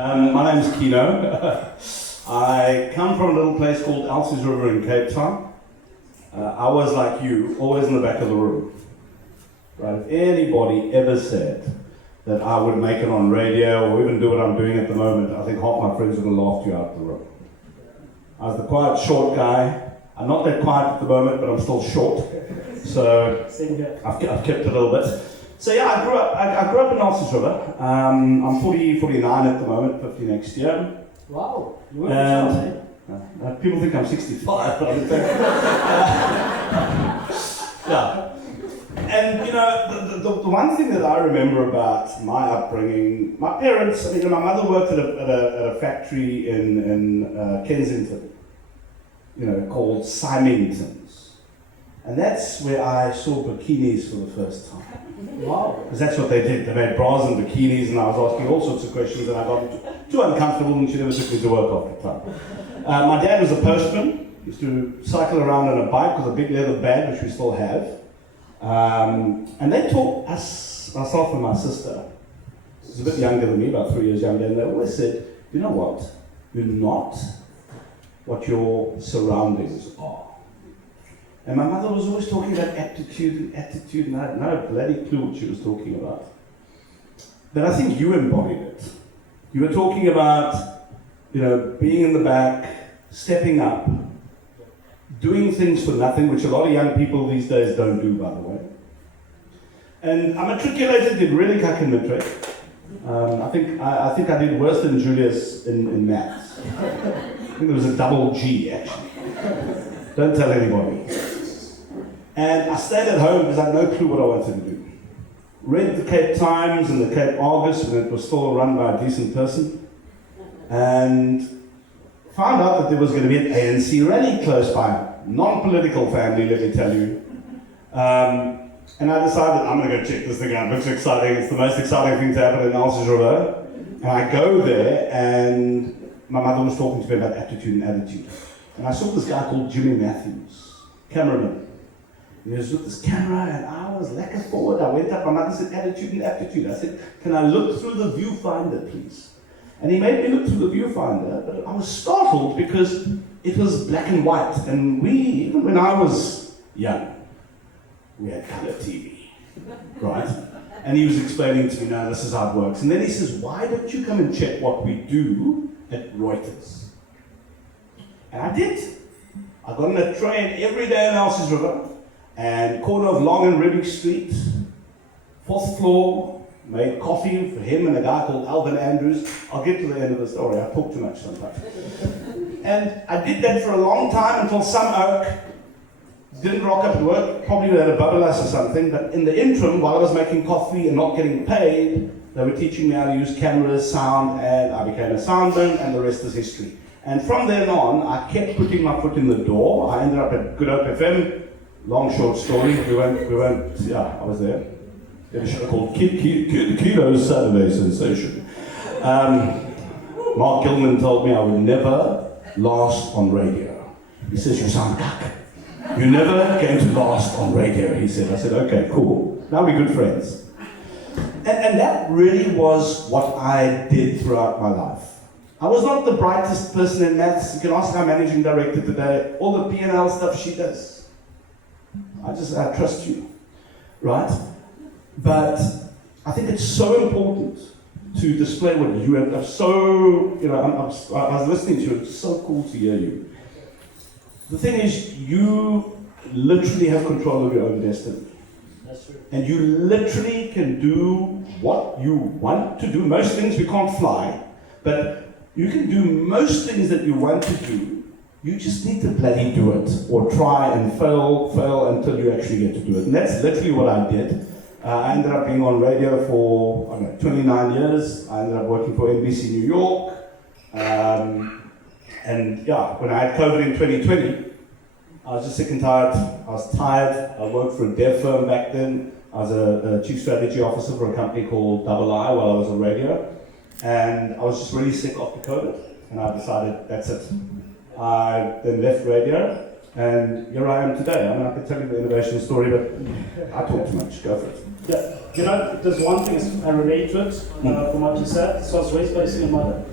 My name's Kieno. I come from a little place called Elsies River in Cape Town. I was like you, always in the back of the room. Right? If anybody ever said that I would make it on radio or even do what I'm doing at the moment, I think half my friends would have laughed you out of the room. I was the quiet, short guy. I'm not that quiet at the moment, but I'm still short. So I've kept it a little bit. So yeah, I grew up in Elsies River. I'm 49 at the moment, 50 next year. Wow, you were and, people think I'm 65, but I'm yeah. And you know, the one thing that I remember about my upbringing, my parents, I mean, my mother worked at a factory in Kensington, you know, called Symington's. And that's where I saw bikinis for the first time. Wow. Because that's what they did. They made bras and bikinis, and I was asking all sorts of questions, and I got too uncomfortable, and she never took me to work after time. My dad was a postman. He used to cycle around on a bike with a big leather bag, which we still have. And they taught us, myself and my sister, who's a bit younger than me, about 3 years younger, and they always said, you know what? You're not what your surroundings are. And my mother was always talking about aptitude, and I had no bloody clue what she was talking about. But I think you embodied it. You were talking about, you know, being in the back, stepping up, doing things for nothing, which a lot of young people these days don't do, by the way. And I matriculated, did really cuck in matric. I think I did worse than Julius in maths. I think there was a double G, actually. Don't tell anybody. And I stayed at home because I had no clue what I wanted to do. Read the Cape Times and the Cape Argus when it was still run by a decent person. And found out that there was going to be an ANC rally close by. Non-political family, let me tell you. And I decided, I'm going to go check this thing out. It looks exciting. It's the most exciting thing to happen in Elsies River. And I go there, and my mother was talking to me about aptitude and attitude. And I saw this guy called Jimmy Matthews, cameraman. And he was with this camera, and I was lacquer forward. I went up, my mother said, attitude and aptitude. I said, can I look through the viewfinder, please? And he made me look through the viewfinder, but I was startled because it was black and white. And even when I was young, we had color TV, right? And he was explaining to me, no, this is how it works. And then he says, why don't you come and check what we do at Reuters? And I did. I got on a train every day in Elsies River, and corner of Long and Ribbick Street, 4th floor, made coffee for him and a guy called Alvin Andrews. I'll get to the end of the story, I talk too much sometimes. And I did that for a long time until some oak didn't rock up to work, probably had a bubble us or something, but in the interim, while I was making coffee and not getting paid, they were teaching me how to use cameras, sound, and I became a soundman, and the rest is history. And from then on, I kept putting my foot in the door. I ended up at Good Hope FM. Long, short story. We went, yeah, I was there. We had a show called Kieno's Saturday Sensation. Mark Gilman told me I would never last on radio. He says, you sound cuck. You're never going to last on radio, he said. I said, okay, cool. Now we're good friends. And that really was what I did throughout my life. I was not the brightest person in maths. You can ask our managing director today, all the P&L stuff she does. I trust you, right? But I think it's so important to display what you have. I was listening to you, it's so cool to hear you. The thing is, you literally have control of your own destiny. That's true. And you literally can do what you want to do. Most things we can't fly, but you can do most things that you want to do. You just need to bloody do it, or try and fail until you actually get to do it. And that's literally what I did. I ended up being on radio for 29 years. I ended up working for NBC New York. And yeah, when I had COVID in 2020, I was just sick and tired. I was tired. I worked for a dev firm back then. I was a chief strategy officer for a company called Double I while I was on radio. And I was just really sick after COVID. And I decided, that's it. I then left radio. And here I am today. I mean, I could tell you the innovation story, but I talk too much. Go for it. Yeah, you know, there's one thing I relate to it from what you said. So I was raised by a single mother.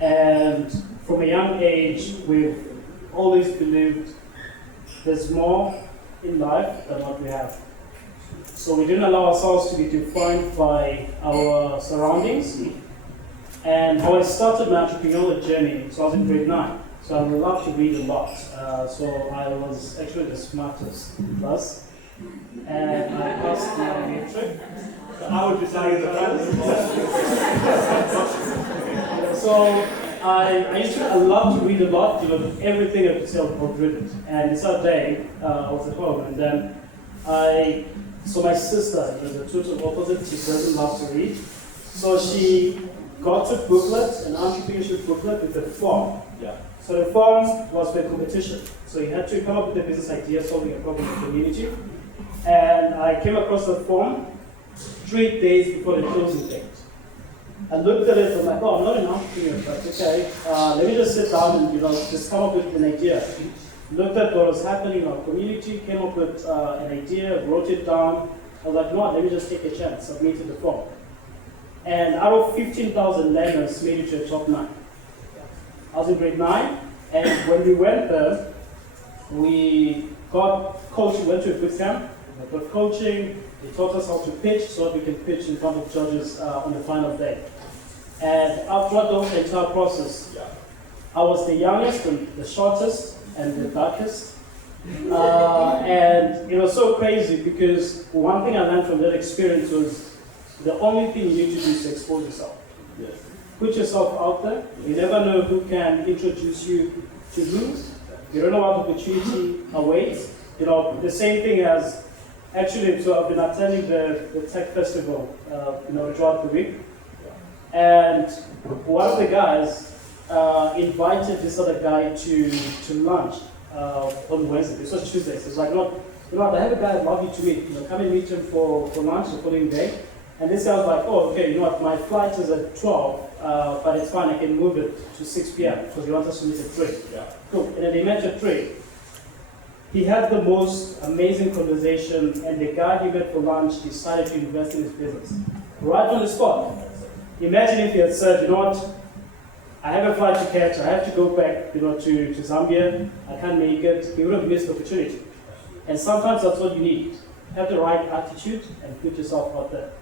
And from a young age, we've always believed there's more in life than what we have. So we didn't allow ourselves to be defined by our surroundings. And how I started my entrepreneurial journey, so I was in grade 9. So I love to read a lot. So I was actually the smartest in class. And I passed my matric. I would be saying the So I used to, I love to read a lot, you know, everything I could say I've read it. And this other day, I was at home, and then so my sister, the total opposite, she doesn't love to read. So she got a booklet, an entrepreneurship booklet with a form. Yeah. So the form was for a competition. So you had to come up with a business idea, solving a problem in the community. And I came across the form 3 days before the closing date. I looked at it and I'm like, oh, I'm not an entrepreneur, but okay, let me just sit down and just come up with an idea. Looked at what was happening in our community, came up with an idea, wrote it down. I was like, no, let me just take a chance, submitted the form. And out of 15,000 learners, made it to the top 9. I was in grade 9, and when we went there, we got coaching, went to a boot camp, we got coaching, they taught us how to pitch so that we can pitch in front of judges on the final day. And throughout the entire process, I was the youngest and the shortest and the darkest. And it was so crazy because one thing I learned from that experience was the only thing you need to do is to expose yourself. Yes. Put yourself out there. You never know who can introduce you to who. You don't know what opportunity awaits. You know, the same thing as, actually, so I've been attending the tech festival, throughout the week. And one of the guys invited this other guy to lunch on Wednesday. This was Tuesday. So it's like, I have a guy I'd love you to meet. Come and meet him for lunch the following day. And this guy was like, oh, okay, you know what, my flight is at 12, but it's fine, I can move it to 6 p.m. because he wants us to meet at 3. Yeah. Cool. And then they met at 3. He had the most amazing conversation, and the guy he met for lunch decided to invest in his business. Right on the spot. Imagine if he had said, you know what, I have a flight to catch, I have to go back, to Zambia, I can't make it, he would have missed the opportunity. And sometimes that's what you need. Have the right attitude and put yourself out there.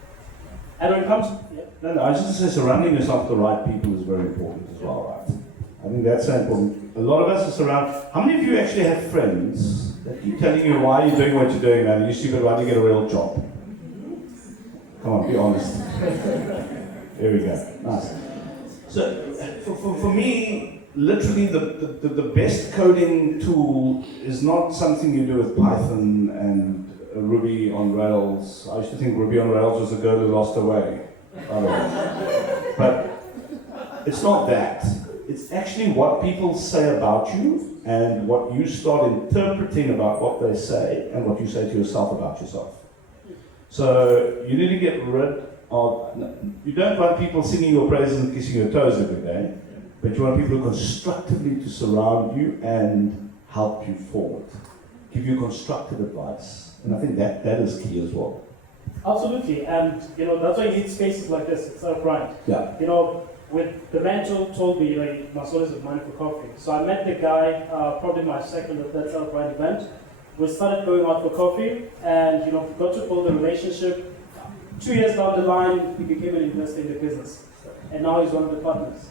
And when it comes to, No, I was just going to say surrounding yourself with the right people is very important as well, right? I think that's so important. A lot of us are surrounded. How many of you actually have friends that keep telling you why you're doing what you're doing, man? You stupid, why don't you get a real job? Come on, be honest. There we go. Nice. So, for me, literally the best coding tool is not something you do with Python and Ruby on Rails. I used to think Ruby on Rails was a girl who lost her way. But it's not that. It's actually what people say about you and what you start interpreting about what they say and what you say to yourself about yourself. So you need to get rid of, you don't want people singing your praises and kissing your toes every day, but you want people constructively to surround you and help you forward, give you constructive advice. And I think that is key as well. Absolutely, and that's why you need spaces like this. It's not right. Yeah. When the mentor told me, you must always have money for coffee. So I met the guy, probably my second or third self-right event. We started going out for coffee, and we got to build a relationship. 2 years down the line, he became an investor in the business, and now he's one of the partners.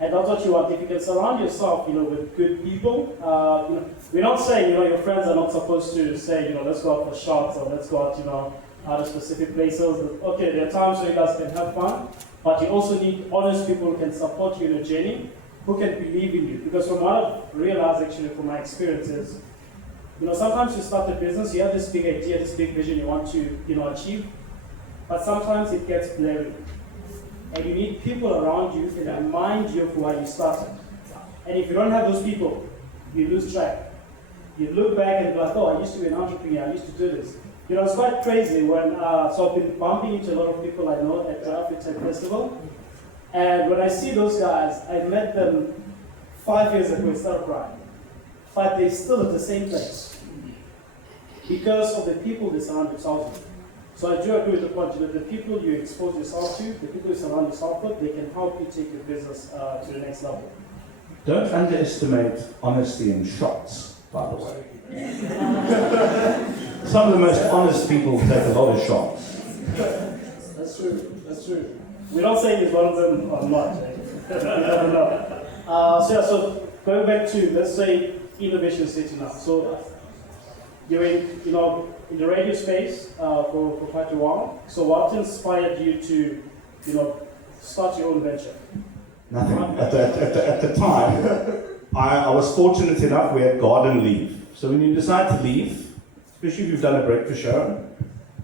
And that's what you want. If you can surround yourself, with good people. We're not saying, your friends are not supposed to say, let's go out for shots or let's go out, out of specific places. Okay, there are times where you guys can have fun, but you also need honest people who can support you in a journey, who can believe in you. Because from what I've realized, actually, from my experiences, sometimes you start a business, you have this big idea, this big vision you want to, achieve, but sometimes it gets blurry. And you need people around you that remind you of why you started. And if you don't have those people, you lose track. You look back and be like, oh, I used to be an entrepreneur, I used to do this. It's quite crazy when, so I've been bumping into a lot of people I know at the Epicenter Festival. And when I see those guys, I met them 5 years ago in Startup Ride. but they're still at the same place because of the people they surround themselves with. So I do agree with the point that the people you expose yourself to, the people you surround yourself with, they can help you take your business to the next level. Don't underestimate honesty in shots, by the way. Some of the most honest people take a lot of shots. That's true. That's true. We don't say he's one of them or not. Eh? You never know. So going back to, let's say, innovation city now. So you're in the radio space for quite a while. So what inspired you to, start your own venture? Nothing. At the time, I was fortunate enough, we had garden leave. So when you decide to leave, especially if you've done a breakfast show,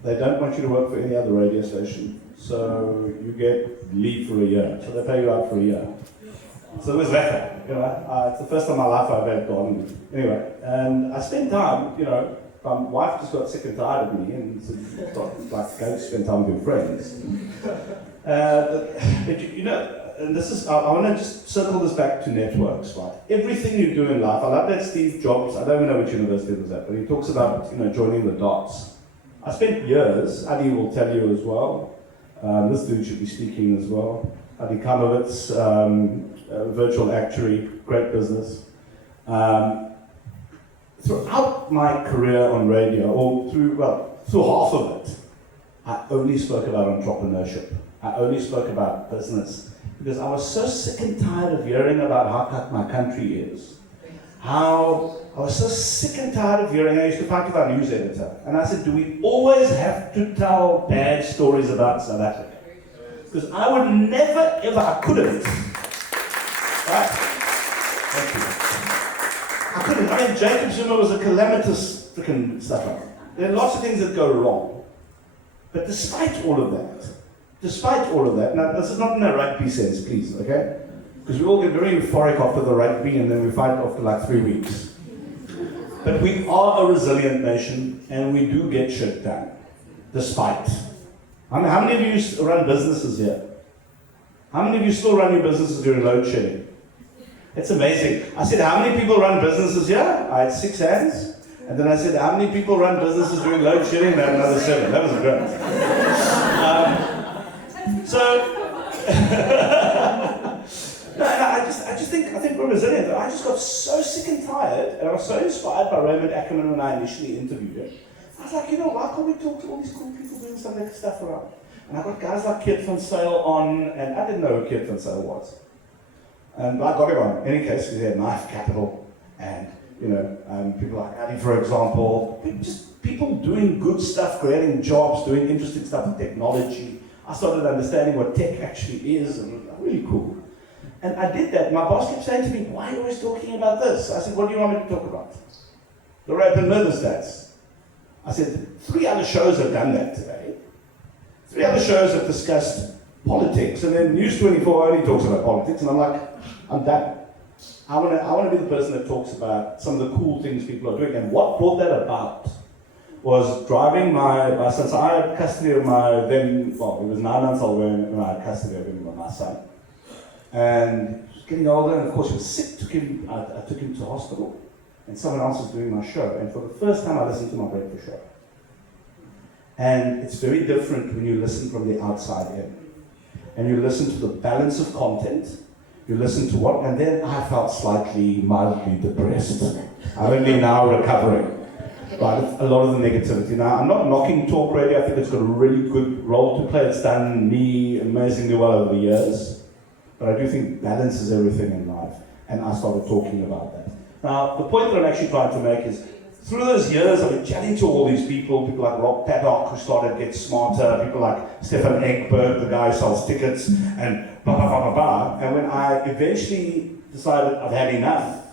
they don't want you to work for any other radio station. So you get leave for a year. So they pay you out for a year. So it was better, it's the first time in my life I've had garden leave. Anyway, and I spent time, my wife just got sick and tired of me and said, go spend time with your friends. And this is, I want to just circle this back to networks, right? Everything you do in life, I love that Steve Jobs, I don't even know which university it was at, but he talks about, joining the dots. I spent years, Adi will tell you as well, this dude should be speaking as well, Adi Kamovitz, virtual actuary, great business. Throughout my career on radio, or through half of it, I only spoke about entrepreneurship. I only spoke about business. Because I was so sick and tired of hearing about how cut my country is. I was so sick and tired of hearing, I used to fight with our news editor. And I said, do we always have to tell bad stories about South Africa? Because I would never, ever, I couldn't. Right? Thank you. I couldn't. I mean, Jacob Zuma was a calamitous freaking stuff. There are lots of things that go wrong. But despite all of that, now this is not in a rugby sense, please, okay? Because we all get very euphoric after the rugby and then we fight after like 3 weeks. But we are a resilient nation and we do get shit done, despite. How many of you run businesses here? How many of you still run your businesses during load shedding? It's amazing. I said, how many people run businesses here? I had 6 hands. And then I said, how many people run businesses during load shedding? And I had another 7. That was great. I think we're resilient. I just got so sick and tired, and I was so inspired by Raymond Ackerman when I initially interviewed him. I was like, why can't we talk to all these cool people doing some of stuff around? And I got guys like Kieno van Sale on, and I didn't know who Kieno van Sale was. And I got him on, in any case, because he had Knife Capital, and people like Adi, for example, just people doing good stuff, creating jobs, doing interesting stuff with technology. I started understanding what tech actually is, and it was really cool. And I did that. My boss kept saying to me, why are you always talking about this? I said, what do you want me to talk about? The rap and murder stats. I said, 3 other shows have done that today. 3 other shows have discussed politics, and then News 24 only talks about politics, and I'm like, I'm done. I want to be the person that talks about some of the cool things people are doing. And what brought that about was driving my son. So I had custody of my he was 9 months old when I had custody of him, my son. And he was getting older, and of course he was sick. I took him to hospital, and someone else was doing my show. And for the first time I listened to my breakfast show. And it's very different when you listen from the outside in. And you listen to the balance of content, you listen to and then I felt mildly depressed. I'm only now recovering. Right, a lot of the negativity. Now, I'm not knocking talk radio. I think it's got a really good role to play. It's done me amazingly well over the years. But I do think balance is everything in life. And I started talking about that. Now, the point that I'm actually trying to make is, through those years, I've been chatting to all these people like Robert Paddock, who started GetSmarter, people like Stephan Eckbergh, the guy who sells tickets, and blah, blah, blah, blah, blah. And when I eventually decided I've had enough,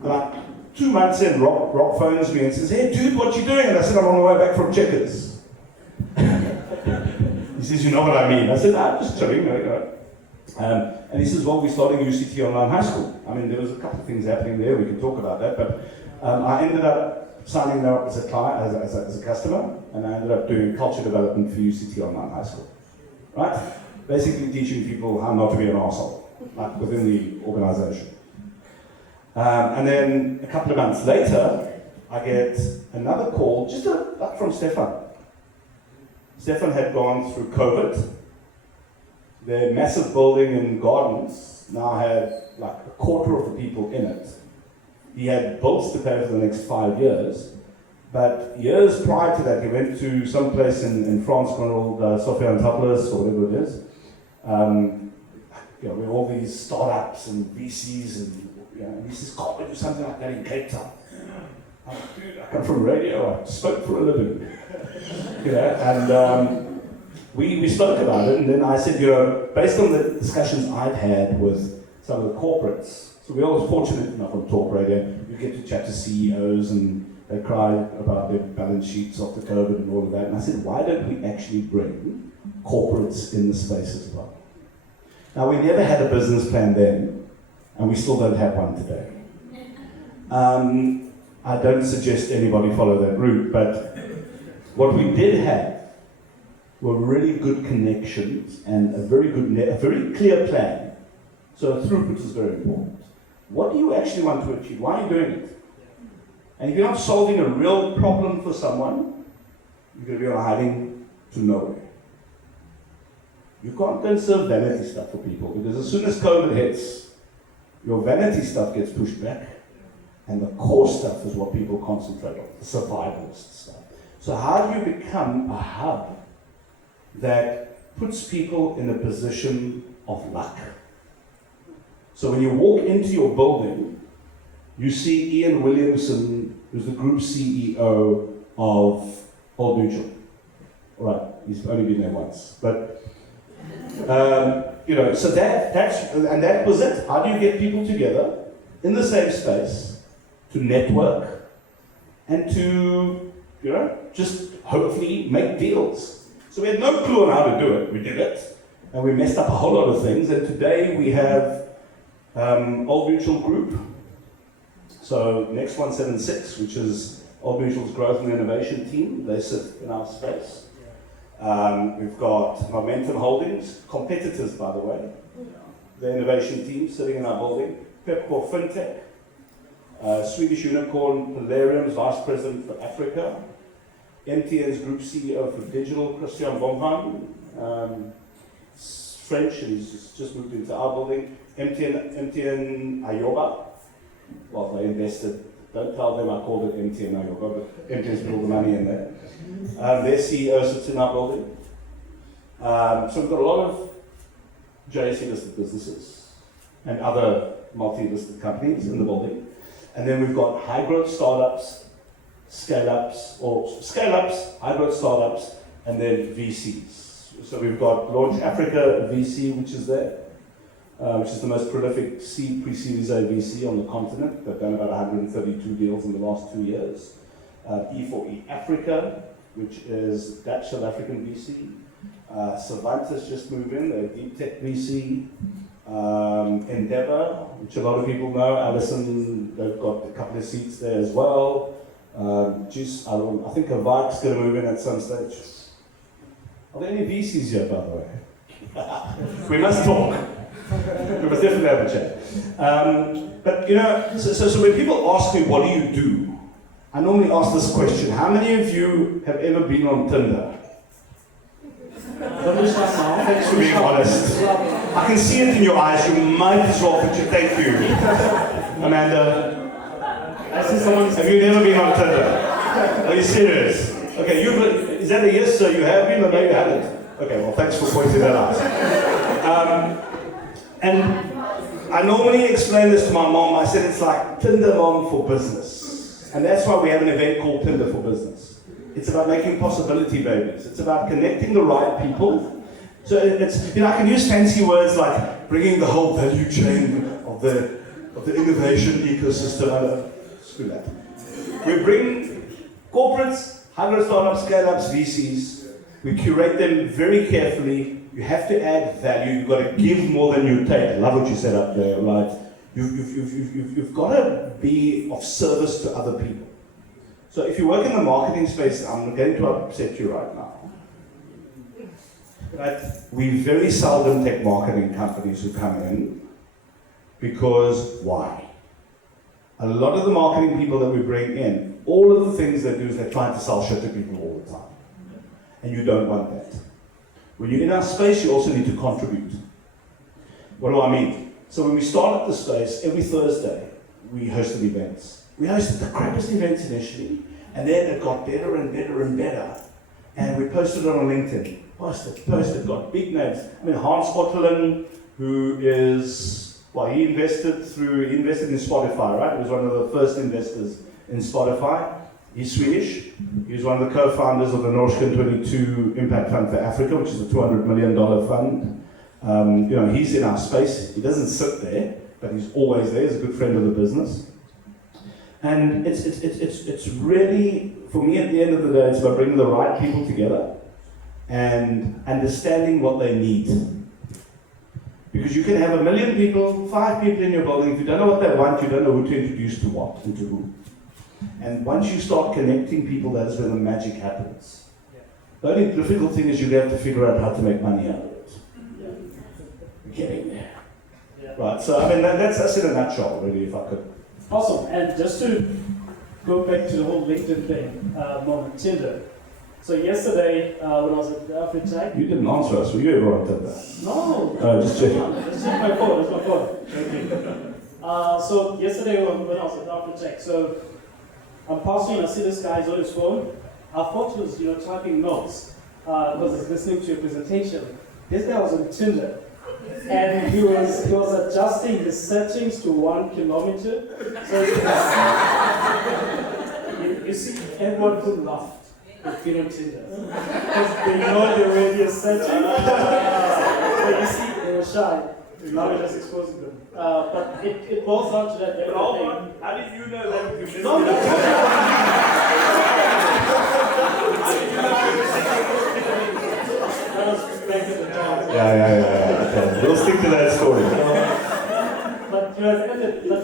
like 2 months in, Rob phones me and says, hey dude, what you doing? And I said, I'm on the way back from Checkers. He says, you know what I mean? I said, I'm just chilling, and he says, well, we're starting UCT Online High School. I mean, there was a couple of things happening there, we can talk about that, but I ended up signing up as a client, as a customer, and I ended up doing culture development for UCT Online High School. Right? Basically teaching people how not to be an arsehole, like within the organization. And then a couple of months later, I get another call, just like from Stephan. Stephan had gone through COVID. Their massive building in Gardens now had like a quarter of the people in it. He had bills to pay for the next 5 years, but years prior to that, he went to some place in France called Sophia Antipolis, or whatever it is. With all these startups and VCs, and he says, "Can't we do something like that in Cape Town?" I'm like, "Dude, I come from radio, I spoke for a living." And we spoke about it, and then I said, based on the discussions I've had with some of the corporates, so we're always fortunate enough on Talk Radio, we get to chat to CEOs, and they cry about their balance sheets after COVID and all of that, and I said, why don't we actually bring corporates in the space as well? Now, we never had a business plan then, and we still don't have one today. I don't suggest anybody follow that route, but what we did have were really good connections and a very clear plan. So throughput is very important. What do you actually want to achieve? Why are you doing it? And if you're not solving a real problem for someone, you're going to be on hiding to nowhere. You can't go and serve vanity stuff for people, because as soon as COVID hits, your vanity stuff gets pushed back, and the core stuff is what people concentrate on, the survivalist stuff. So how do you become a hub that puts people in a position of luck? So when you walk into your building, you see Ian Williamson, who's the group CEO of Old Mutual. All right, he's only been there once, but so that was it. How do you get people together in the same space to network and to, just hopefully make deals? So we had no clue on how to do it. We did it, and we messed up a whole lot of things. And today we have Old Mutual Group. So Next 176, which is Old Mutual's growth and innovation team, they sit in our space. We've got Momentum Holdings, competitors by the way, the innovation team sitting in our building. Pepcore FinTech, Swedish unicorn Polarium's vice president for Africa. MTN's group CEO for digital, Christian Bomhan, French, and he's just moved into our building. MTN Ayoba, well, they invested. Don't tell them I called it MTN Ayoba, but MTN's put all the money in there. Their CEO sits in our building. So we've got a lot of JSE listed businesses and other multi-listed companies in the building. And then we've got high growth startups, scale-ups, high growth startups, and then VCs. So we've got Launch Africa VC, which is there, which is the most prolific pre-Series A VC on the continent. They've done about 132 deals in the last 2 years. E4E Africa, which is Dutch South African VC. Savanta's just moved in, they're deep tech VC. Endeavour, which a lot of people know. Alison, they've got a couple of seats there as well. I think Avak's going to move in at some stage. Are there any VCs here, by the way? We must talk. We must definitely have a chat. But so when people ask me, what do you do? I normally ask this question: how many of you have ever been on Tinder? Thanks for being honest. I can see it in your eyes. You might as well put your thank you. Amanda, I see someone. have you never been on Tinder? Are you serious? Okay, is that a yes, sir? You have been, or no, you haven't? Okay, well, thanks for pointing that out. And I normally explain this to my mom. I said it's like Tinder Mom for business. And that's why we have an event called Tinder for Business. It's about making possibility babies. It's about connecting the right people. So it's, I can use fancy words like bringing the whole value chain of the innovation ecosystem. Screw that. We bring corporates, high-growth startups, scale-ups, VCs. We curate them very carefully. You have to add value. You've got to give more than you take. I love what you said up there, right? You've got to be of service to other people. So if you work in the marketing space, I'm going to upset you right now. But we very seldom take marketing companies who come in, because why? A lot of the marketing people that we bring in, all of the things they do is they're trying to sell shit to people all the time. And you don't want that. When you're in our space, you also need to contribute. What do I mean? So when we started the space, every Thursday, we hosted events. We hosted the crappiest events initially, and then it got better and better and better. And we posted it on LinkedIn. Posted, got big names. I mean, Hans Otterlin, who is, well, he invested in Spotify, right? He was one of the first investors in Spotify. He's Swedish. He's one of the co-founders of the Norsken 22 Impact Fund for Africa, which is a $200 million fund. He's in our space. He doesn't sit there, but he's always there. He's a good friend of the business. And it's really, for me at the end of the day, it's about bringing the right people together and understanding what they need. Because you can have 1 million people, 5 people in your building. If you don't know what they want, you don't know who to introduce to what and to who. And once you start connecting people, that's where the magic happens. Yeah. The only difficult thing is you have to figure out how to make money out of it. Yeah. Getting there. Yeah. Right, so I mean, that's in a nutshell, really, if I could. Awesome, and just to go back to the whole LinkedIn thing, moment, Tinder. So yesterday, when I was at the Affiliations... You didn't answer us, were you ever on Tinder? No. Just checking. Just check my phone, that's my phone. Okay. So yesterday when I was at the Affiliations, so I'm passing and I see this guy's on his phone. I thought he was, typing notes because he's listening to a presentation. This guy was on Tinder, and he was adjusting his settings to 1 kilometer. So you see, everyone who laughed with being on Tinder because they know the radius setting. So you see, they were shy. Now we're just exposing them. But it boils down to that. How did you know that? That was back in the time. Yeah. Okay. We'll stick to that story. But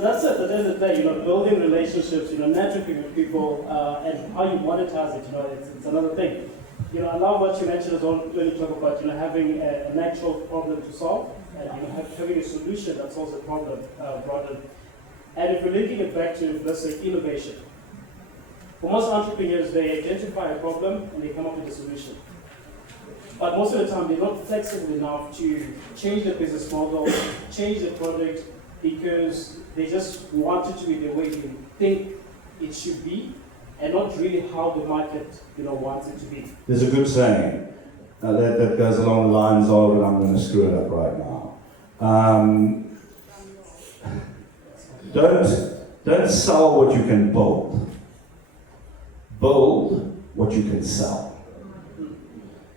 that's it. At the end of the day, building relationships, networking with people, and how you monetize it. It's another thing. I love what you mentioned as well when you talk about having an actual problem to solve. And having a solution that solves a problem broader. And if we're linking it back to, let's say, innovation. For most entrepreneurs, they identify a problem and they come up with a solution. But most of the time, they're not flexible enough to change their business model, change the product, because they just want it to be the way they think it should be, and not really how the market wants it to be. There's a good saying that goes along the lines of, and I'm going to screw it up right now. Don't sell what you can build. Build what you can sell.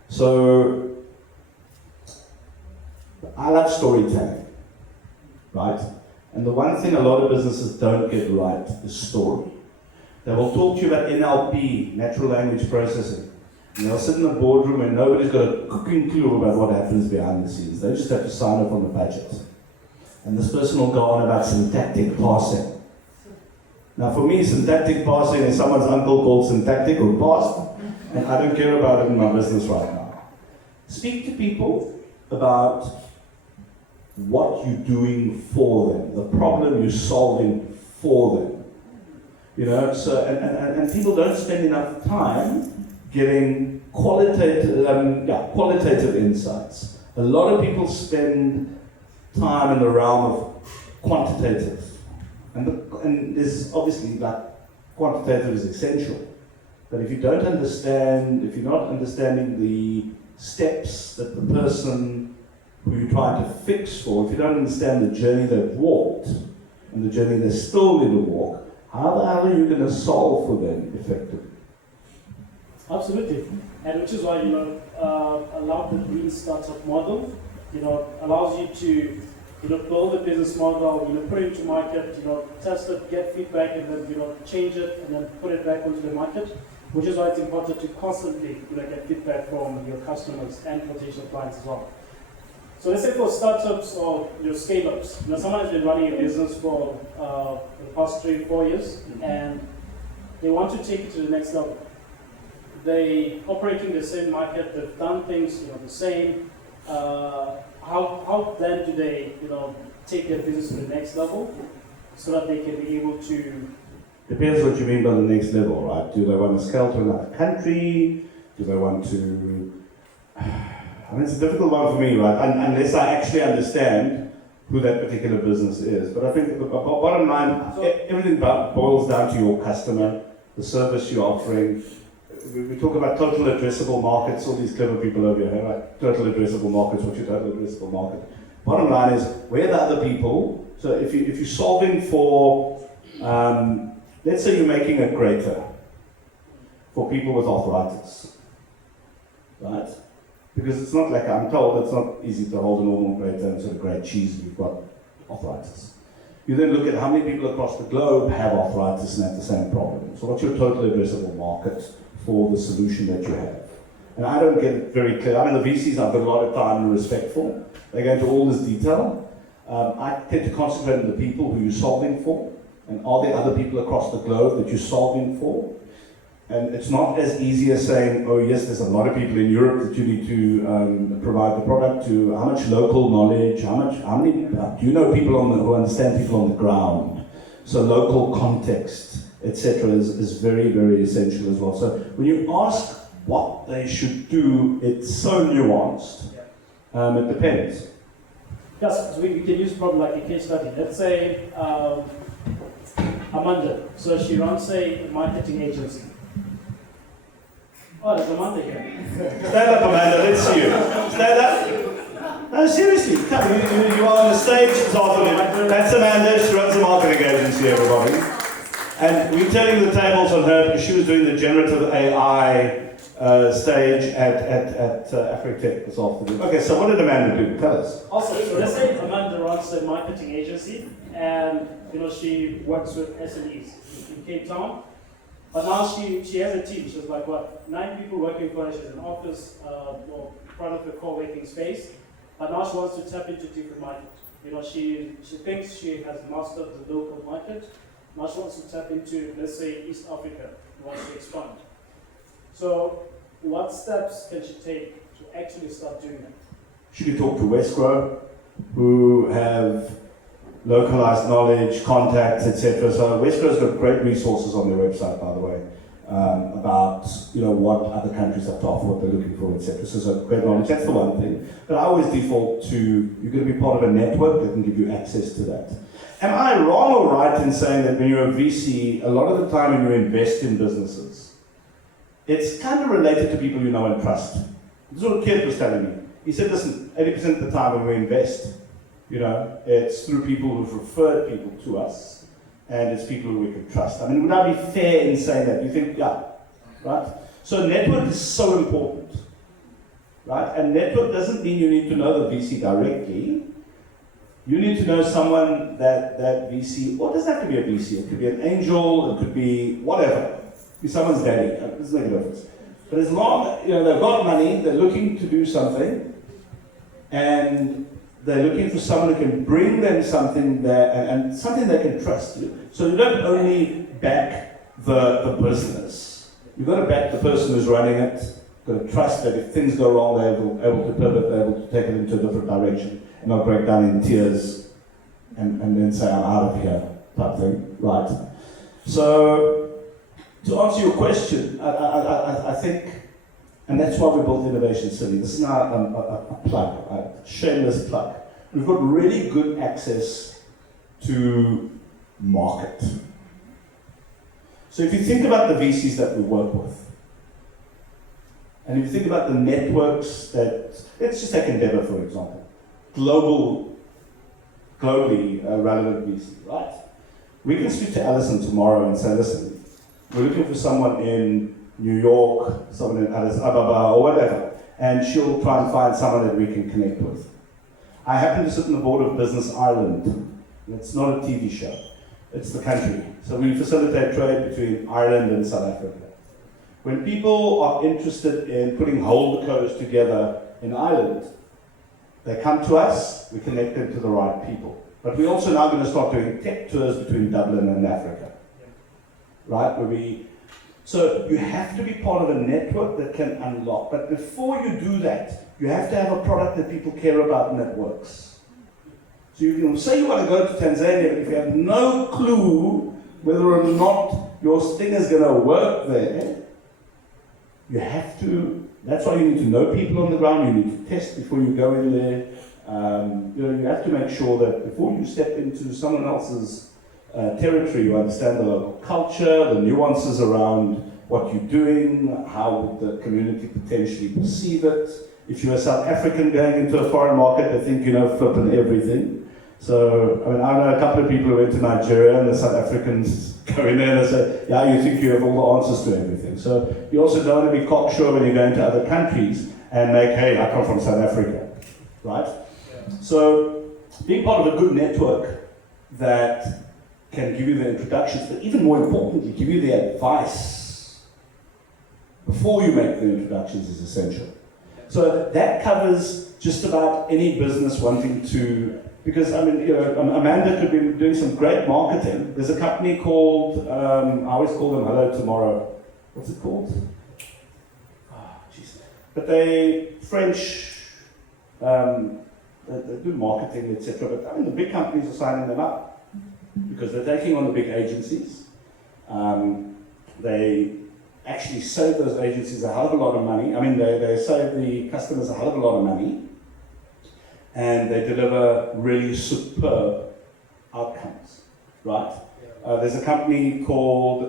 So, I love storytelling, right? And the one thing a lot of businesses don't get right is story. They will talk to you about NLP, natural language processing. And they'll sit in the boardroom and nobody's got a cooking clue about what happens behind the scenes. They just have to sign up on the budget. And this person will go on about syntactic parsing. Now for me, syntactic parsing is someone's uncle called syntactic or parsed, and I don't care about it in my business right now. Speak to people about what you're doing for them, the problem you're solving for them. So and people don't spend enough time getting qualitative insights. A lot of people spend time in the realm of quantitative. And there's obviously, quantitative is essential. But if you're not understanding the steps that the person who you're trying to fix for, if you don't understand the journey they've walked, and the journey they're still going to walk, how the hell are you going to solve for them effectively? Absolutely, and which is why allow the green startup model, allows you to build a business model, put it into market, test it, get feedback, and then change it, and then put it back onto the market. Which is why it's important to constantly get feedback from your customers and potential clients as well. So let's say for startups or scale-ups, someone has been running a business for the past 3-4 years, and they want to take it to the next level. They operating the same market, they've done things the same. How then do they take their business to the next level? so that they can be able to... Depends what you mean by the next level, right? Do they want to scale to another country? Do they want to... I mean, it's a difficult one for me, right? Unless I actually understand who that particular business is. But I think the bottom line, everything boils down to your customer, the service you're offering. We talk about total addressable markets, all these clever people over here, right? Total addressable markets, what's your total addressable market? Bottom line is, where the other people, so if you're solving for, let's say you're making a grater for people with arthritis, right? Because it's not like, I'm told, it's not easy to hold a normal grater and sort of grate cheese if you've got arthritis. You then look at how many people across the globe have arthritis and have the same problem. So what's your total addressable market for the solution that you have? And I don't get it very clear. I mean, the VCs I've got a lot of time and respect for. They go into all this detail. I tend to concentrate on the people who you're solving for, and are there other people across the globe that you're solving for? And it's not as easy as saying, oh yes, there's a lot of people in Europe that you need to provide the product to. How much local knowledge, how many, do you know people who understand people on the ground? So local context, etc. is very, very essential as well. So when you ask what they should do, it's so nuanced. It depends. Yes, so we can use probably like a case study. Let's say Amanda, so she runs a marketing agency. Oh, there's Amanda here. Stand up, Amanda, let's see you. Stand up. No, seriously, come. You are on the stage this afternoon. That's Amanda, she runs a marketing agency, everybody. And we're turning the tables on her because she was doing the generative AI stage at Afritech this afternoon. Okay, so what did Amanda do? Tell us. Also, so let's say Amanda runs a marketing agency and she works with SMEs in Cape Town. But now she has a team. She's like, 9 people working for her. She has an office, part of the co-working space. But now she wants to tap into different markets. She thinks she has mastered the local market. Now she wants to tap into, let's say, East Africa. She wants to expand. So what steps can she take to actually start doing that? She could talk to Westgrow, who have localized knowledge, contacts, etc. So Westgrow's got great resources on their website, by the way, about what other countries have to offer, what they're looking for, etc. So great knowledge. That's the one thing. But I always default to you're going to be part of a network that can give you access to that. Am I wrong or right in saying that when you're a VC, a lot of the time when you invest in businesses, it's kind of related to people you know and trust? This is what Kieno was telling me. He said, listen, 80% of the time when we invest, it's through people who've referred people to us, and it's people who we can trust. I mean, would I be fair in saying that? You think, yeah, right? So network is so important, right? And network doesn't mean you need to know the VC directly. You need to know someone that VC, or it doesn't have to be a VC, it could be an angel, it could be whatever. It could be someone's daddy, it doesn't make a difference. But as long, they've got money, they're looking to do something, and they're looking for someone who can bring them something there and something they can trust. So you don't only back the business, you've got to back the person who's running it. You've got to trust that if things go wrong, they're able to pivot, they're able to take it into a different direction and not break down in tears and then say, I'm out of here, type thing, right? So, to answer your question, I think, and that's why we built Innovation City. This is now a plug, a shameless plug. We've got really good access to market. So if you think about the VCs that we work with, and if you think about the networks that, let's just take Endeavor for example, globally relevant VC, right? We can speak to Alison tomorrow and say, listen, we're looking for someone in New York, someone in Addis Ababa, or whatever, and she'll try and find someone that we can connect with. I happen to sit on the board of Business Ireland. It's not a TV show, it's the country. So we facilitate trade between Ireland and South Africa. When people are interested in putting holdcos together in Ireland, they come to us, we connect them to the right people. But we're also now going to start doing tech tours between Dublin and Africa. Right? So you have to be part of a network that can unlock. But before you do that, you have to have a product that people care about and that works. So you can say you want to go to Tanzania, but if you have no clue whether or not your thing is going to work there, you have to, that's why you need to know people on the ground, you need to test before you go in there. You have to make sure that before you step into someone else's territory, you understand the local culture, the nuances around what you're doing, how would the community potentially perceive it. If you're a South African going into a foreign market, they think you know flipping everything. So, I mean, I know a couple of people who went to Nigeria and the South Africans go in there and they say, yeah, you think you have all the answers to everything. So you also don't want to be cocksure when you're going to other countries and make, hey, I come from South Africa, right? Yeah. So being part of a good network that can give you the introductions, but even more importantly, give you the advice before you make the introductions is essential. So that covers just about any business wanting to, because I mean, Amanda could be doing some great marketing. There's a company called, I always call them Hello Tomorrow. What's it called? Jeez. But they, French, they do marketing, etc. But I mean, the big companies are signing them up because they're taking on the big agencies. They actually save those agencies a hell of a lot of money. I mean, they save the customers a hell of a lot of money. And they deliver really superb outcomes, right? There's a company called,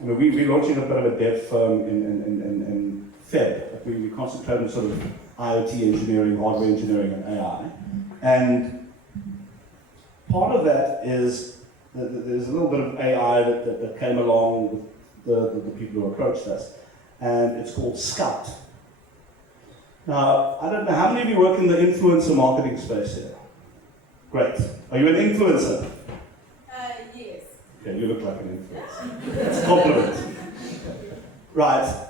we're launching a bit of a dev firm in Feb. We concentrate on sort of IoT engineering, hardware engineering, and AI. And part of that is there's a little bit of AI that came along with the people who approached us, and it's called Scout. Now, I don't know, how many of you work in the influencer marketing space here? Great. Are you an influencer? Yes. Okay, you look like an influencer. It's a compliment. Right.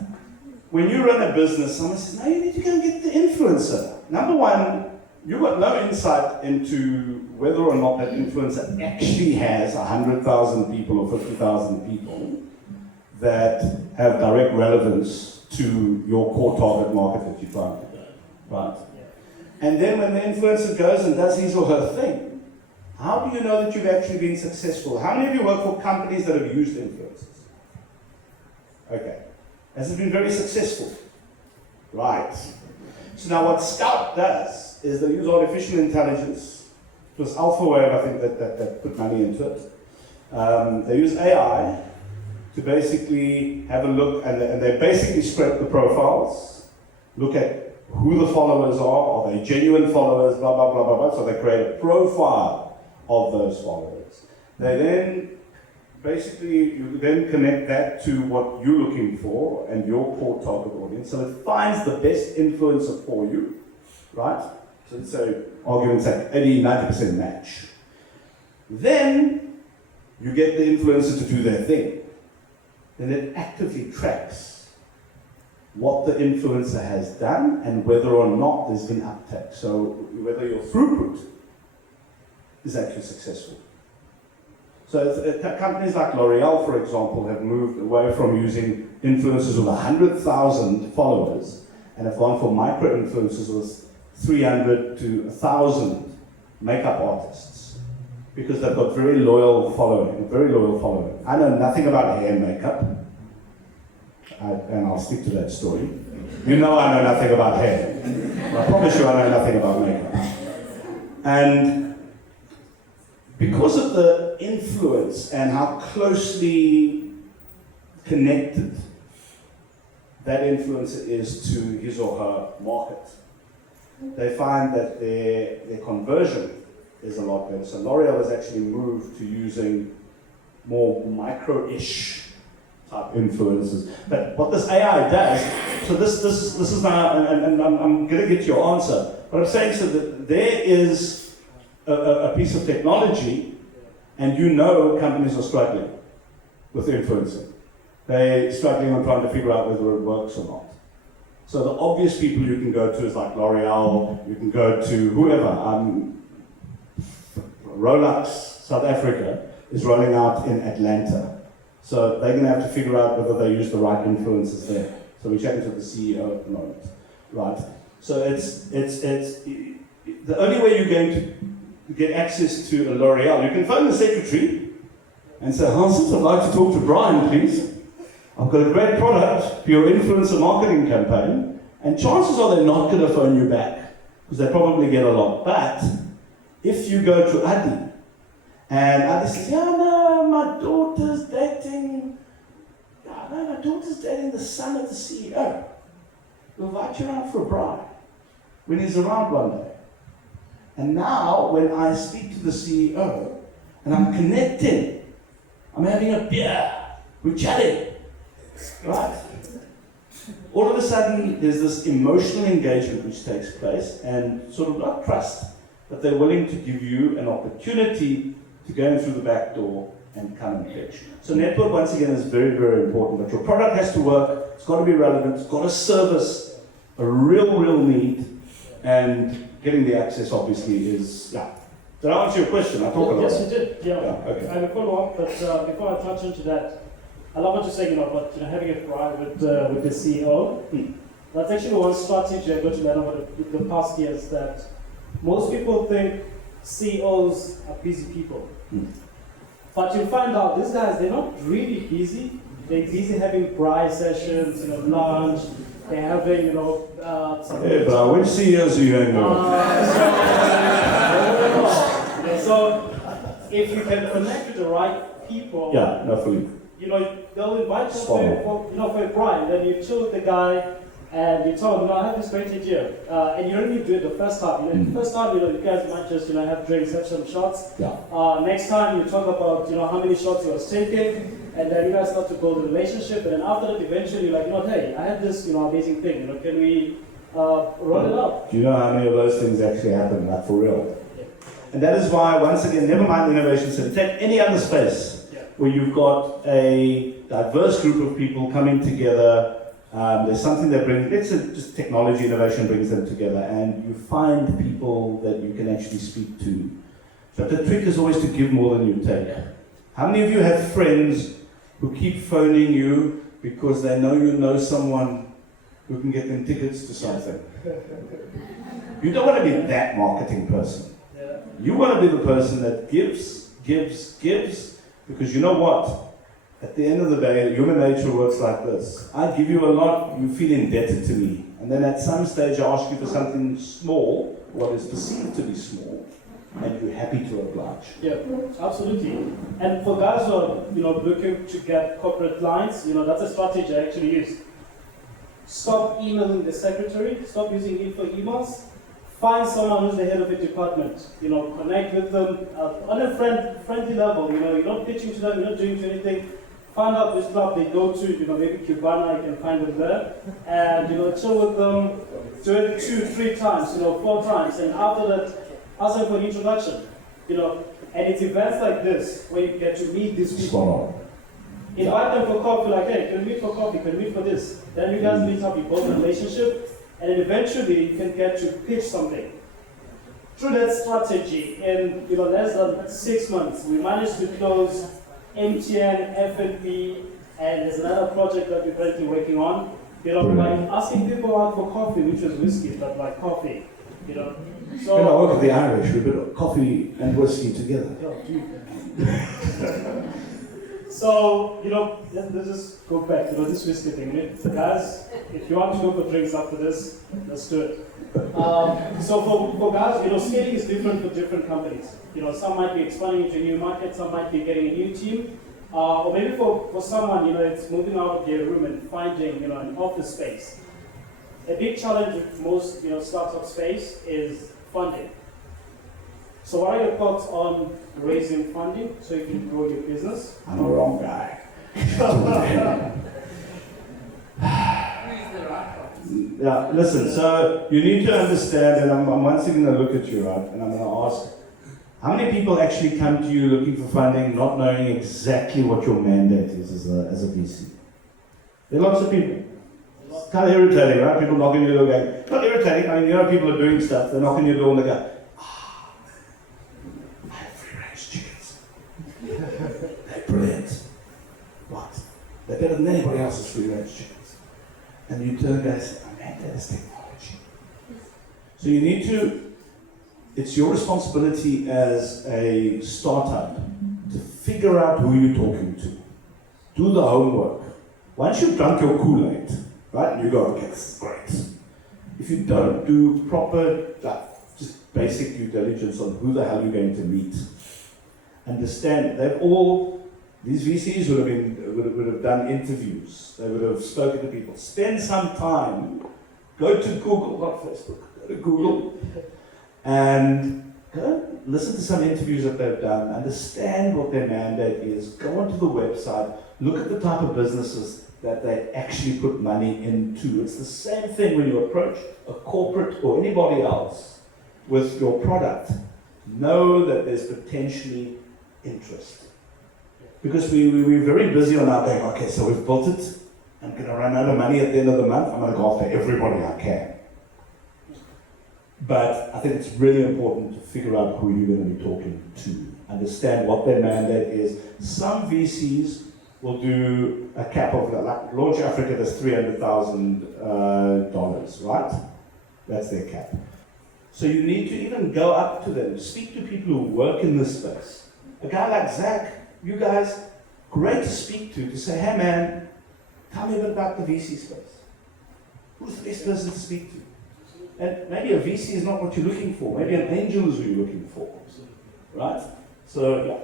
When you run a business, someone says, no, you need to go and get the influencer. Number one, you've got no insight into whether or not that influencer actually has 100,000 people or 50,000 people that have direct relevance to your core target market that you're trying to go, right? And then when the influencer goes and does his or her thing, how do you know that you've actually been successful? How many of you work for companies that have used influencers? Okay. Has it been very successful? Right. So now what Scout does is they use artificial intelligence. It was AlphaWave, I think, that put money into it. They use AI to basically have a look, and they basically scrape the profiles, look at who the followers are they genuine followers, blah, blah, blah, blah, blah. So they create a profile of those followers. They then, basically, you then connect that to what you're looking for and your core target audience. So it finds the best influencer for you, right? So let's say, argument's sake, 80, 90% match. Then, you get the influencer to do their thing. Then it actively tracks what the influencer has done and whether or not there's been uptake. So whether your throughput is actually successful. So companies like L'Oreal, for example, have moved away from using influencers with 100,000 followers and have gone for micro-influencers with 300 to 1,000 makeup artists. Because they've got very loyal following, I know nothing about hair and makeup, and I'll stick to that story. You know I know nothing about hair. I promise you I know nothing about makeup. And because of the influence and how closely connected that influencer is to his or her market, they find that their conversion is a lot better. So L'Oreal has actually moved to using more micro-ish type influencers. But what this AI does, so this is now, and I'm going to get your answer. What I'm saying is that there is a piece of technology, and you know companies are struggling with influencing. They're struggling on trying to figure out whether it works or not. So the obvious people you can go to is like L'Oreal, you can go to whoever. Rolex, South Africa, is rolling out in Atlanta. So they're going to have to figure out whether they use the right influencers there. So we're chatting to the CEO at the moment, right? So it's the only way you're going to get access to a L'Oreal. You can phone the secretary and say, Hansons, I'd like to talk to Brian, please. I've got a great product for your influencer marketing campaign, and chances are they're not going to phone you back, because they probably get a lot. But if you go to Adi, and Adi says, yeah, no, my daughter's dating the son of the CEO. We'll invite you around for a bride when he's around one day. And now, when I speak to the CEO, and I'm connecting, I'm having a beer, we're chatting, right? All of a sudden, there's this emotional engagement which takes place, and sort of not trust, but they're willing to give you an opportunity to go in through the back door and come and pitch. So network, once again, is very, very important. But your product has to work, it's got to be relevant, it's got to service a real need, and getting the access, obviously, is, yeah. Did I answer your question? I talk a lot. Yes, you did, yeah. Okay. I have a follow-up, but before I touch into that, I love what you're saying, but having a bride with the CEO, that's actually one strategy I got to learn over the past years, that most people think CEOs are busy people. But you find out these guys, they're not really busy. They're busy having bride sessions, lunch, they're having, some... Yeah, but which CEOs are you hanging with? So, if you can connect with the right people, Yeah, no, fully. They'll invite you for a bride, then you chill with the guy, and you tell him, I have this great idea. And you don't need to do it the first time. The first time, you guys might just, have drinks, have some shots. Yeah. Next time, you talk about, how many shots you was taking, and then you guys start to build a relationship. And then after that, eventually, you're like, hey, I have this, amazing thing. Can we roll it up? Do you know how many of those things actually happen, like for real? Yeah. And that is why, once again, never mind the innovation center. Take any other space where you've got a diverse group of people coming together. There's something that brings, just technology innovation brings them together, and you find people that you can actually speak to. But the trick is always to give more than you take. How many of you have friends who keep phoning you because they know someone who can get them tickets to something? You don't want to be that marketing person. You want to be the person that gives, because you know what? At the end of the day, human nature works like this. I give you a lot, you feel indebted to me. And then at some stage I ask you for something small, what is perceived to be small, and you're happy to oblige. Yeah, absolutely. And for guys who are looking to get corporate clients, that's a strategy I actually use. Stop emailing the secretary, stop using info emails. Find someone who's the head of a department. Connect with them on a friendly level. You're not pitching to them, you're not doing anything. Find out which club they go to, maybe Cubana, you can find them there. And, chill with them, do it 2, 3 times, 4 times. And after that, ask them for an introduction. And it's events like this where you get to meet these people. Invite them for coffee, like, hey, can we meet for coffee, can we meet for this? Then you guys meet up, you build a relationship, and then eventually you can get to pitch something. Through that strategy, in less than 6 months, we managed to close MTN, F&B, and there's another project that we're currently working on. Like asking people out for coffee, which was whiskey, but like coffee. So when I work with the Irish, we put coffee and whiskey together. So, let's just go back, this whiskey thing. Guys, if you want to go for drinks after this, let's do it. So for guys, scaling is different for different companies. Some might be expanding into a new market, some might be getting a new team. Or maybe for someone, it's moving out of their room and finding, an office space. A big challenge with most, startup space is funding. So what are your thoughts on raising funding so you can grow your business? I'm the wrong guy. Yeah, listen, so you need to understand, and I'm once again going to look at you, right, and I'm going to ask, how many people actually come to you looking for funding, not knowing exactly what your mandate is as a VC? There are lots of people. It's kind of irritating, right? People knocking your door going, not irritating, I mean, people are doing stuff, they're knocking your door and they go, I have free-range chickens. They're brilliant. What? They're better than anybody else's free-range chickens. And you turn and say, my mandate is technology. So you need to it's your responsibility as a startup to figure out who you're talking to. Do the homework. Once you've drunk your Kool-Aid, right, you go, okay, this is great. If you don't do proper, just basic due diligence on who the hell you're going to meet, understand, these VCs would have done interviews, they would have spoken to people. Spend some time, go to Google, not Facebook, go to Google, and go listen to some interviews that they've done, understand what their mandate is, go onto the website, look at the type of businesses that they actually put money into. It's the same thing when you approach a corporate or anybody else with your product. Know that there's potentially interest. Because we're very busy on our day. Okay, so we've built it, I'm going to run out of money at the end of the month, I'm going to go after everybody I can. But I think it's really important to figure out who you're going to be talking to, understand what their mandate is. Some VCs will do a cap of, like Launch Africa does $300,000, right? That's their cap. So you need to even go up to them, speak to people who work in this space. A guy like Zach, you guys, great to speak to say, hey man, tell me a bit about the VC space. Who's the best person to speak to? And maybe a VC is not what you're looking for. Maybe an angel is who you're looking for. Right? So, yeah.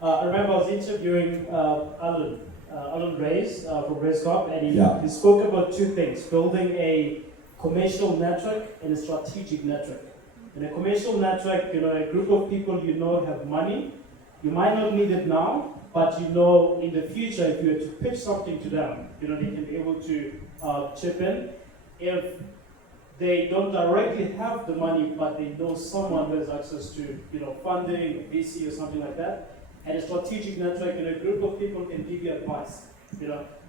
I remember I was interviewing Alan Reyes from Race Corp, and he spoke about two things: building a commercial network and a strategic network. In a commercial network, a group of people have money. You might not need it now, but in the future, if you were to pitch something to them, they can be able to chip in. If they don't directly have the money, but they know someone who has access to, funding, VC or something like that. And a strategic network, a group of people can give you advice.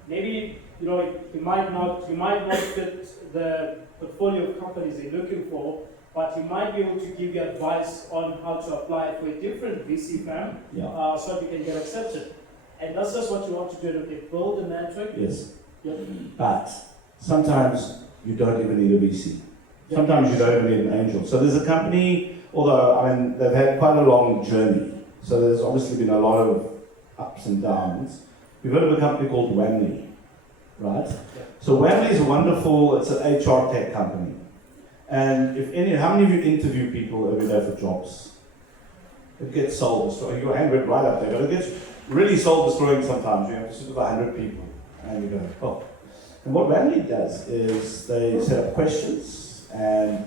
Maybe, you might not fit the portfolio of companies they're looking for, but you might be able to give you advice on how to apply for a different VC firm, so you can get accepted. And that's just what you want to do. Okay, build a network. Yes. But sometimes you don't even need a VC. Sometimes you don't even need an angel. So there's a company, although they've had quite a long journey. So there's obviously been a lot of ups and downs. We've heard of a company called Wamley, right? Yeah. So Wamley is it's an HR tech company. And how many of you interview people every day for jobs? It gets soul destroying. Your hand went right up there, but it gets really soul destroying sometimes. You have to sit with 100 people and you go, oh. And what Wamley does is they set up questions, and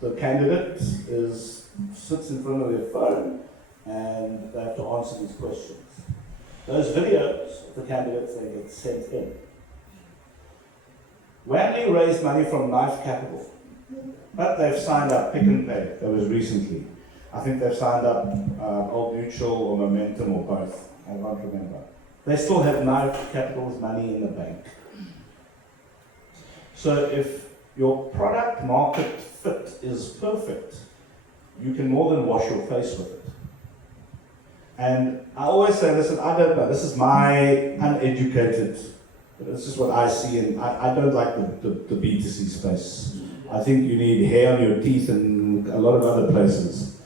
the candidate sits in front of their phone and they have to answer these questions. Those videos of the candidates, they get sent in. Wamley raised money from Knife Capital, but they've signed up Pick and Pay. That was recently. I think they've signed up Old Mutual or Momentum or both. I can't remember. They still have Knife Capital's money in the bank. So if your product market fit is perfect, you can more than wash your face with it. And I always say, listen, I don't know, this is my uneducated, this is what I see, and I don't like the B2C space. I think you need hair on your teeth and a lot of other places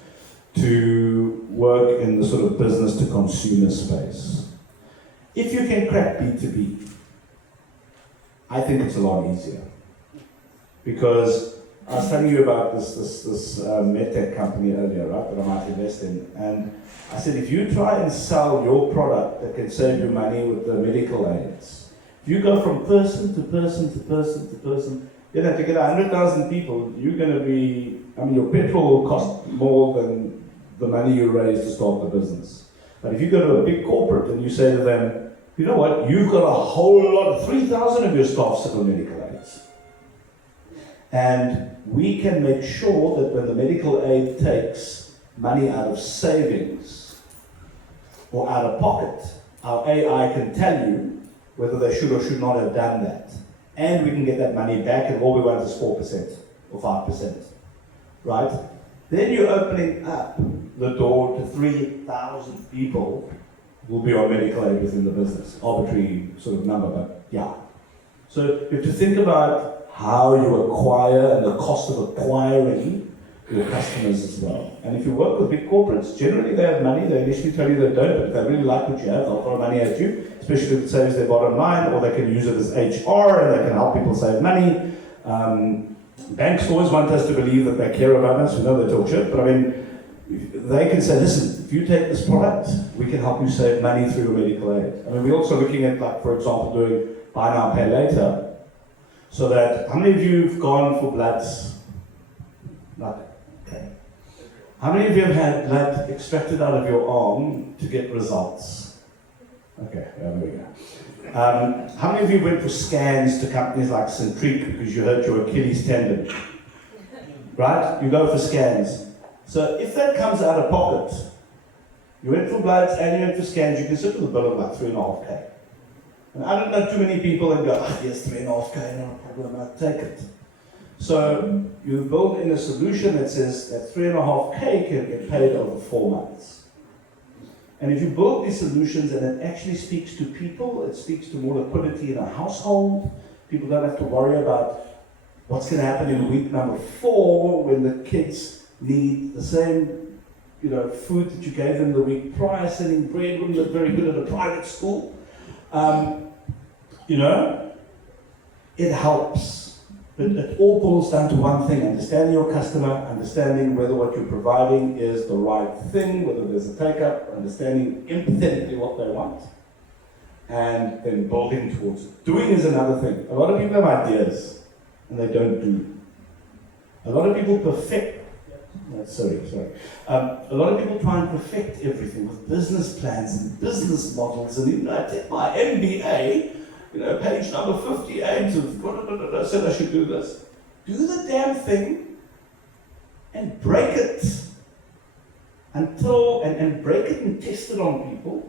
to work in the sort of business to consumer space. If you can crack B2B, I think it's a lot easier. Because I was telling you about this medtech company earlier, right, that I might invest in. And I said, if you try and sell your product that can save you money with the medical aids, if you go from person to person to person to person, to get 100,000 people, you're going to be, your petrol will cost more than the money you raise to start the business. But if you go to a big corporate and you say to them, you know what, you've got a whole lot, 3,000 of your staff sit on medical aids. And we can make sure that when the medical aid takes money out of savings or out of pocket, our AI can tell you whether they should or should not have done that. And we can get that money back, and all we want is 4% or 5%, right? Then you're opening up the door to 3,000 people who will be on medical aid within the business. Arbitrary sort of number, but yeah. So you have to think about how you acquire and the cost of acquiring your customers as well. And if you work with big corporates, generally they have money, they initially tell you they don't, but if they really like what you have, they'll throw money at you, especially if it saves their bottom line, or they can use it as HR and they can help people save money. Banks always want us to believe that they care about us, we know they talk shit, but I mean, they can say, listen, if you take this product, we can help you save money through your medical aid. I mean, we're also looking at, like, for example, doing buy now, pay later, so that, how many of you have gone for bloods? Like, okay. How many of you have had blood extracted out of your arm to get results? Okay, there we go. How many of you went for scans to companies like Centric because you hurt your Achilles tendon? Right? You go for scans. So if that comes out of pocket, you went for bloods and you went for scans, you can sit with a bill of like 3.5K. And I don't know too many people that go, oh, yes, 3.5K, no problem, I'll take it. So you build in a solution that says that 3.5K can get paid over 4 months. And if you build these solutions and it actually speaks to people, it speaks to more liquidity in a household, people don't have to worry about what's going to happen in week number 4 when the kids need the same, food that you gave them the week prior, selling bread wouldn't look very good at a private school. It helps. But it all boils down to one thing: understanding your customer, understanding whether what you're providing is the right thing, whether there's a take-up, understanding empathetically what they want, and then building towards it. Doing is another thing. A lot of people have ideas, and they don't do. A lot of people perfect. A lot of people try and perfect everything with business plans and business models, and I take my MBA. Page number 58 of said I should do this. Do the damn thing and break it and break it and test it on people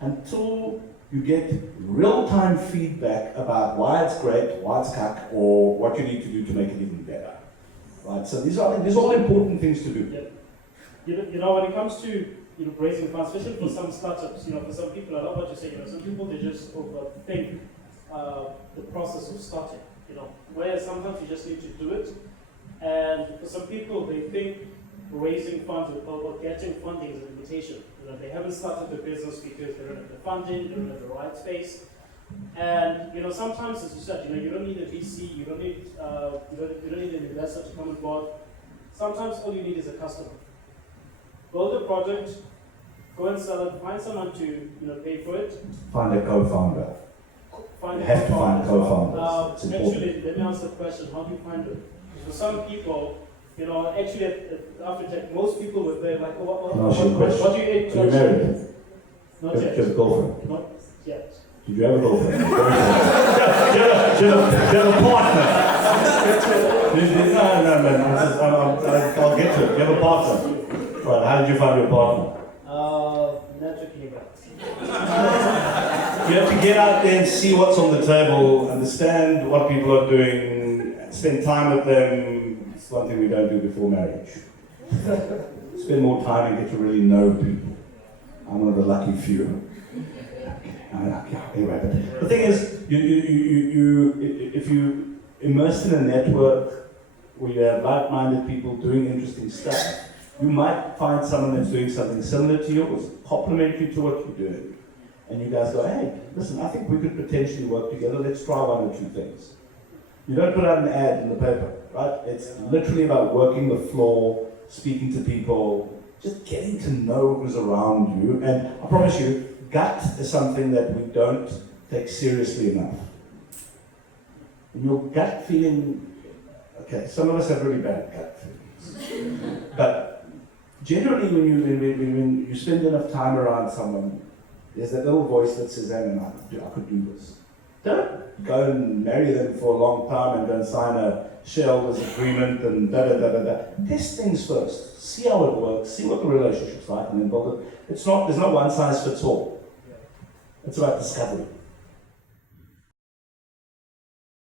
until you get real-time feedback about why it's great, why it's cuck, or what you need to do to make it even better. Right? So these are all important things to do. Yeah. When it comes to raising funds, especially for some startups, for some people, I love what you say, some people, they just overthink the process of starting, whereas sometimes you just need to do it. And for some people, they think raising funds or getting funding is a limitation. They haven't started the business because they don't have the funding, they don't have the right space. And sometimes, as you said, you don't need a VC, you don't need an investor to come on board. Sometimes all you need is a customer. Build a project, go and sell it, find someone to pay for it. Find a co-founder. You have to find co-founders. Actually, let me answer the question, how do you find it? For some people, actually after tech, most people were there like, what do you eat? Are you married? Not yet. Do you have a girlfriend? Not yet. Did you have a girlfriend? Do you have a partner? No, man. I'll get to it. Do you have a partner? Right, how did you find your partner? Naturally. You have to get out there and see what's on the table, understand what people are doing, spend time with them. It's one thing we don't do before marriage. Spend more time and get to really know people. I'm one of the lucky few. Anyway, but the thing is, if you immerse in a network where you have like-minded people doing interesting stuff, you might find someone that's doing something similar to yours, complementary to what you're doing. And you guys go, hey, listen, I think we could potentially work together. Let's try one or two things. You don't put out an ad in the paper, right? It's literally about working the floor, speaking to people, just getting to know who's around you. And I promise you, gut is something that we don't take seriously enough. And your gut feeling, okay, some of us have really bad gut feelings. But generally, when you spend enough time around someone, there's that little voice that says, hey, man, I could do this. Don't go and marry them for a long time and go and sign a shareholders agreement and da-da-da-da-da. Test things first. See how it works. See what the relationship's like and then build it. There's no one size fits all. It's about discovery.